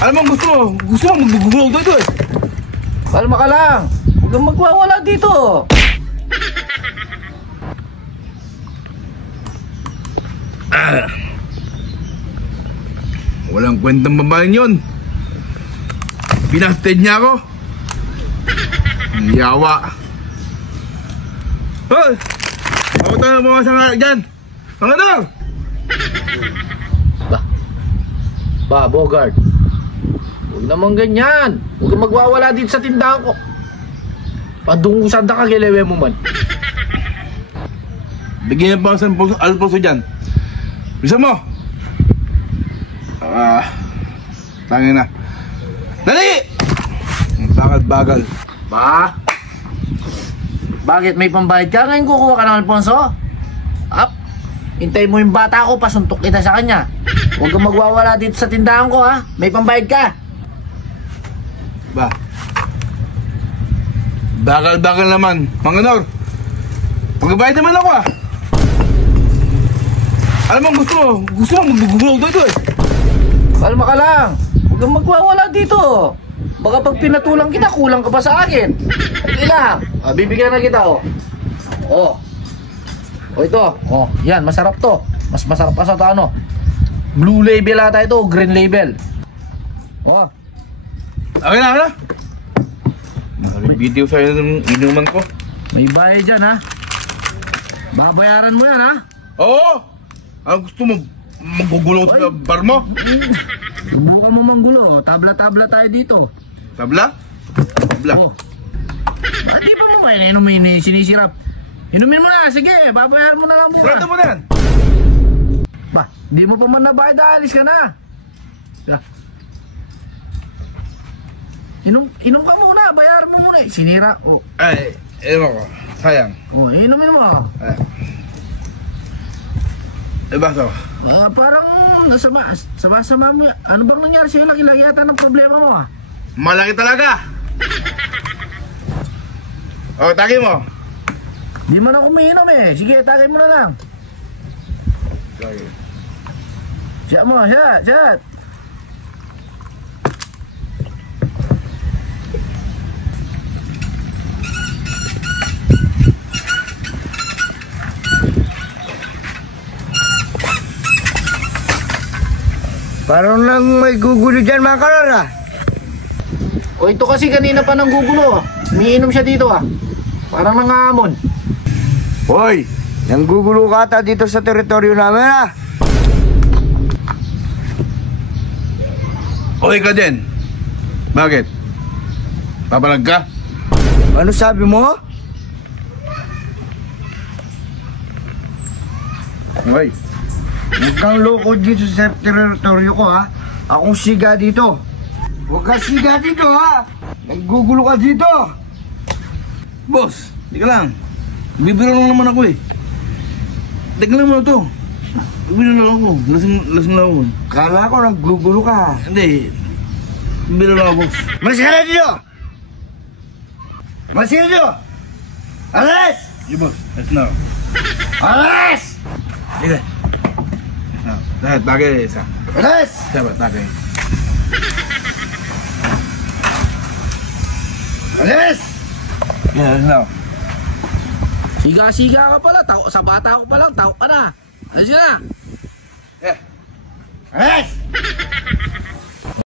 Alam mo, gusto mo magugulog dito eh. Kalma ka lang. Huwag kang magwawala dito. Walang kwentang babaeng yun. Binasted niya ako. Yawa. Hoy! Ako tayo mga sanga dyan. Mga daw! Ba, Bogart. Huwag naman ganyan. Huwag kang magwawala dito sa tindahan ko. Padungusan na kagilewe mo man. Bigyan niya pa ako sa alposo dyan. Bisa mo! Tangin na. Dali! Bagal-bagal. Ba? Bakit may pambayad ka? Ngayon kukuha ka ng Alfonso? Up! Hintay mo yung bata ko, pasuntok kita sa kanya. Huwag kang magwawala dito sa tindahan ko, ha? May pambayad ka. Ba? Bagal-bagal naman. Manganor, magbabayad naman ako ah. Alam mo, gusto mo magugulog dito eh. Kalma ka lang. Huwag kang magwawala dito. Baka pag pinatulang kita, kulang ka pa sa akin. Hindi lang. Bibigyan na kita, oh. Oh. Oh, ito. Oh, yan, masarap to. Mas masarap pa sa ito, ano. Blue label ata ito, green label. Oh. Okay na. Nakabitiw sa'yo ng inuman ko. May bayad dyan, ha. Babayaran mo yan, ha. Oo! Gusto mo magugulong sa bar mo? Subukan mo manggulo. Tabla-tabla tayo dito. Tabla? Tabla. Oh. Bakit di pa mo kayo inumin sinisirap? Inumin mo na. Sige, babayaran mo na lang muna. Sarado mo na yan. Ba, di mo pa man nabayad, alis ka na. Inom ka muna. Bayaran mo muna. Sinira. Oh. Ay, ewan ko. Sayang. Come on, inumin mo. Ay. Baso. Parang sama mo. Ano bang nangyari sa'yo? Laki-laki yata ng problema mo, ah. Malaki talaga. Oh, tagay mo. Di man ako umiinom eh. Sige, tagay mo na lang. Tagay. Shot mo, shot. Parang lang may gugulo dyan mga kalora. O ito kasi kanina pa nang gugulo. Umiinom siya dito, ah. Parang nangahamon. Hoy, nanggugulo ka ata dito sa teritoryo namin ah. Okay ka din. Bakit? Papalag ka? Ano sabi mo? Okay. Huwag kang loko dito sa teritoryo ko ha. Akong siga dito. Huwag kang siga dito ha. Naggugulo ka dito. Boss, di ka lang. Bibiro lang naman ako eh. Teka lang mo na to. Bibiro lang ako. Lasing lang ako. Kala ko naggugulo ka. Hindi. Bibiro lang ako, boss. Malis ka na dito! Malis ka na dito! Alas! Sige, boss. Let's now. Alas! Sige. Lahat, bagay isa. Alas! Sabat, bagay. Alas! Yeah, let's now. Siga-siga ka pala. Sa bata ko pa lang, tao ka na. Alis na. Yeah. Alas!